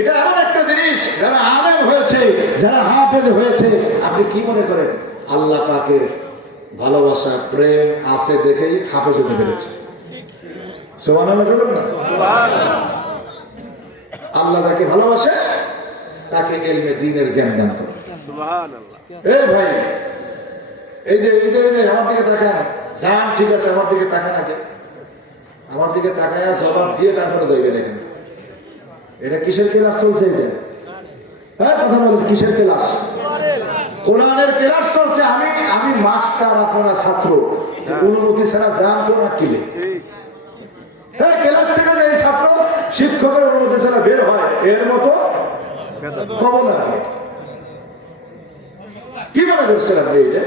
এটা এমন একটা জিনিস, যারা আলেম হয়েছে, যারা হাফেজ হয়েছে, আপনি কি মনে করেন আল্লাহ পাকের ভালোবাসা প্রেম আছে দেখেই হাফেজ হতে পেরেছে? সুবহানাল্লাহ বলবেন না? আল্লাহ যাকে ভালোবাসে তাকে ইলমে দ্বীনের জ্ঞান দান করে। সুবহানাল্লাহ। ভাই, এই যে আমার দিকে তাকান, জান ঠিক আছে, আমার দিকে তাকান আগে, আমার দিকে তাকায় জবাব দিয়ে তারপরে যাইবেন এখানে। এটা কিসের ক্লাস চলছে? এটা হ্যাঁ, কথা বলেন, কিসের ক্লাস? কোরআনের ক্লাস চলছে। আমি মাস্টার, আপনারা ছাত্র, অনুমতি ছাড়া যান কোন কিলে? হ্যাঁ, ক্লাস থেকে যে ছাত্র শিক্ষকের অনুমতি ছাড়া বের হয়, এর মতো খবর না। কি মনে করছেন আপনি? এটা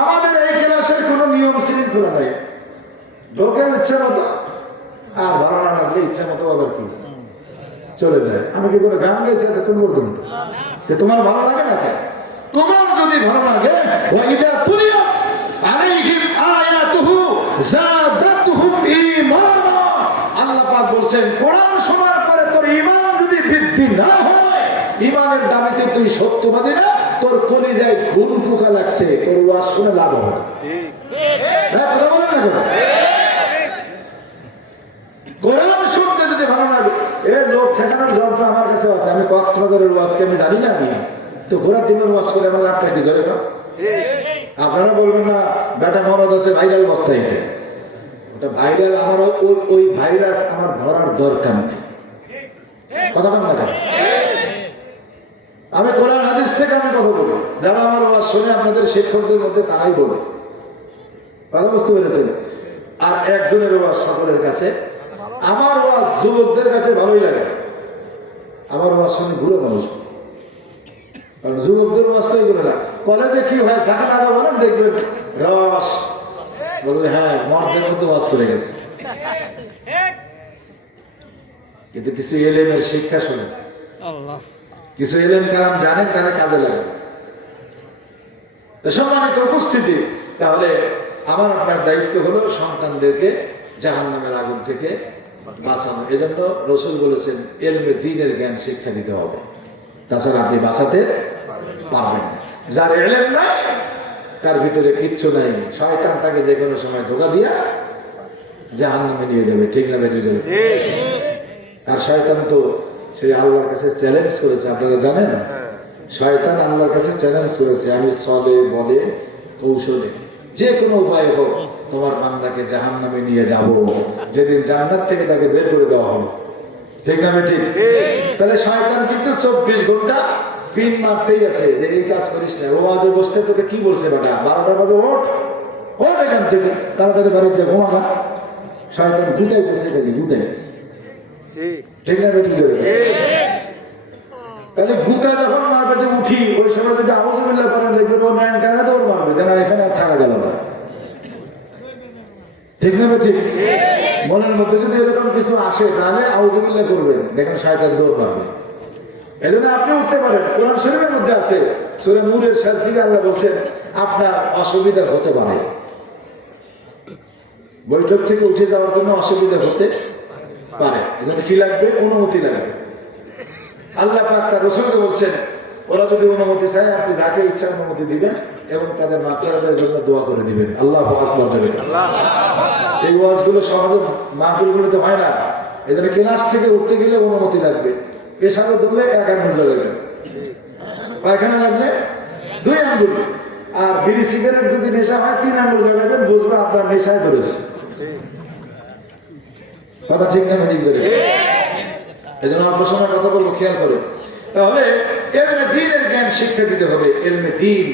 আমাদের এই ক্লাসের কোনো নিয়ম শৃঙ্খলা নাই। ঢোকেন ইচ্ছা মতো, আর ভালো না লাগলে ইচ্ছা মতো আবার কি চলে যায়। আমি কি করে গান গাইছি এতক্ষণ পর্যন্ত? তোমার ভালো লাগে না? তোমার যদি ভালো লাগে, ওয়াইদা তুলিয়া আলাইহিম আয়াতুহু যাদাতুহুম ঈমানা, আল্লাহ পাক বলেন কোরআন শোনার পরে তোর ঈমান যদি বৃদ্ধি না হয়, ঈমানের দাবিতে তুই সত্যবাদী না, তোর কলিজায় ঘুম পোকা লাগছে, তোর ওয়াজ শুনে লাভ হবে। ঠিক হ্যাঁ, কথা বলেন না কেন? কোরআন শুনতে যদি ভালো লাগে, লোক ঠেকানোর যন্ত্র আমার কাছে আছে। আমি কক্সবাজারের ওয়াজকে আমি জানি না, আমি তো ঘোড়া টিমের ওয়াজ করে আমার লাভটা কি জয়? আপনারা বলবেন না বেটা মরদ আছে ভাইরাল বক্তা, এটা ওটা ভাইরাল। আমার ওই ভাইরাস আমার ধরার দরকার নেই। কথা বলেন না কেন? আমি কোরআন হাদিস থেকে আমি কথা বলি, যারা আমার ওয়াজ শুনে আপনাদের শিক্ষকদের মধ্যে তারাই বলে। কথা বুঝতে পেরেছেন? আর একজনের ওয়াজ সকলের কাছে, আমার ওয়াজ যুবকদের কাছে ভালোই লাগে। আমার ওয়াজ শুনে ঘুরে মানুষ, কারণ যুবকদের ওয়াজ তো এগুলো না। কলেজে কি হয়, থাকে টাকা বলেন, দেখবেন রস বলবে হ্যাঁ মর্দের মধ্যে ওয়াজ করে গেছে, কিন্তু কিছু এলেমের শিক্ষা শোনেন, কিছু এলেম কালাম জানেন, তারা কাজে লাগে। সম্মানিত উপস্থিতি, তাহলে আমার আপনার দায়িত্ব হলো সন্তানদেরকে জাহান্নামের আগুন থেকে বাঁচানো। এজন্য রাসূল বলেছেন ইলমে দ্বীনের জ্ঞান শিক্ষা দিতে হবে, তাছাড়া আপনি বাঁচাতে পারবেন না। যার ইলম নাই তার ভিতরে কিচ্ছু নাই, শয়তান তাকে যে কোনো সময় ধোঁকা দিয়া জাহান্নামে নিয়ে যাবে। ঠিক না বেরিয়ে যাবে? আর শয়তান তো সেই আল্লাহর কাছে চ্যালেঞ্জ করেছে, আপনারা জানেন। শয়তান আল্লাহর কাছে চ্যালেঞ্জ করেছে, আমি চলে বলে কৌশলে যে কোনো উপায় হোক তোমার বান্দাকে জাহান্নামে নিয়ে যাব, যেদিন জান্নাত থেকে তাকে বের করে দেওয়া হবে। ঠিক না? ঠিক। তাহলে শয়তান কিন্তু 24 ঘন্টা পিন মারতেই আছে যে এই কাজ করিস না। ও আজ বসতে তোকে কি বলছে বেটা, 12টার বাজে ওঠ, ওঠ এখান থেকে, তাড়াতাড়ি বাড়িতে ঘুমাগা। শয়তান গুটাইতেছে, গুটাইতেছে। ঠিক না? ঠিক। তাহলে ভূতা যখন মারবে যে উঠি, ওই সময় যদি আউযুবিল্লাহ করেন, দেখবেন ও ন্যাং টাঙা দৌড় মারবে, যেন এখানে থাকা গেল না। ঠিক না? ঠিক। মনের মধ্যে যদি এরকম কিছু আসে, তাহলে আউযুবিল্লাহ করবেন, দেখেন শয়তান দৌড় মারবে। এই জন্য আপনি উঠতে পারেন। কোরআন শরীফের মধ্যে আছে, সূরা নূরের শেষ দিকে আল্লাহ বলছেন আপনার অসুবিধা হতে পারে, বৈঠক থেকে উঠে যাওয়ার জন্য অসুবিধা হতে পারে। এজন্য কি লাগবে? অনুমতি লাগবে। আল্লাহ পাক তার রাসূলকে বলছেন ওরা যদি অনুমতি চায়, আপনি যাকে ইচ্ছা অনুমতি দিবেন এবং তাদের মাগফিরাতের জন্য দোয়া করে দিবেন। আল্লাহু আকবার বলবেন। এই ওয়াজগুলো সমাজে মাহফিলগুলোতে হয় না, এজন্য ক্লাস থেকে উঠতে গেলে অনুমতি লাগবে। পেশাবে ধরলে 1 আঙ্গুল জ্বলবে, পায়খানা লাগলে 2 আঙ্গুল, আর বিড়ি সিগারেট যদি নেশা হয় 3 আঙ্গুল জ্বলাবেন, বুঝবে আপনার নেশায় ধরেছে। কথা ঠিক না? ঠিক করে। এই জন্য আপনার সময় কথা বলবো, খেয়াল করে। তাহলে ইলমে দ্বীনের জ্ঞান শিক্ষা দিতে হবে। ইলমে দ্বীন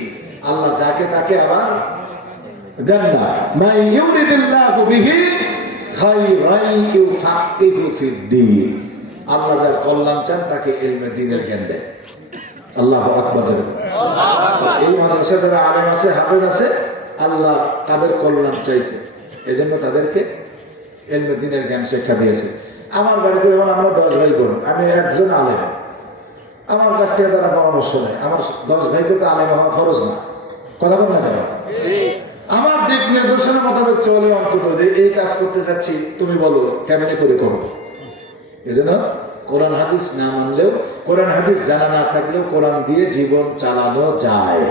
আল্লাহ যাকে তাকে আবার দেন না। মান ইউরিদিল্লাহু বিহি খায়রান ইউফাক্কিহু ফিদ-দ্বীন, আল্লাহ যার কল্যাণ চান তাকে ইলমে দ্বীনের জ্ঞান দেন। আল্লাহু আকবার। এই মাদ্রাসায় যারা আলেম আছে, হাফেজ আছে, আল্লাহ তাদের কল্যাণ চাইছে, এজন্য তাদেরকে ইলমে দ্বীনের জ্ঞান শিক্ষা দিয়েছে। আমার বাড়িতে যেমন আমরা 10 ভাই বোন, আমি একজন আলেম, আমার কাছ থেকে তারা পরামর্শ নেয়। আমার 10 ভাইকে তো আলেম হওয়া খরচ না। কথা বল না কেন? আমার দিক নির্দেশনা মোতাবেক চলে। অন্তত যে এই কাজ করতে যাচ্ছি, তুমি বলো কেমনে করে করো। এজন্য কোরআন হাদিস না মানলেও, কোরআন হাদিস জানা না থাকলেও কোরআন দিয়ে জীবন চালানো যায়।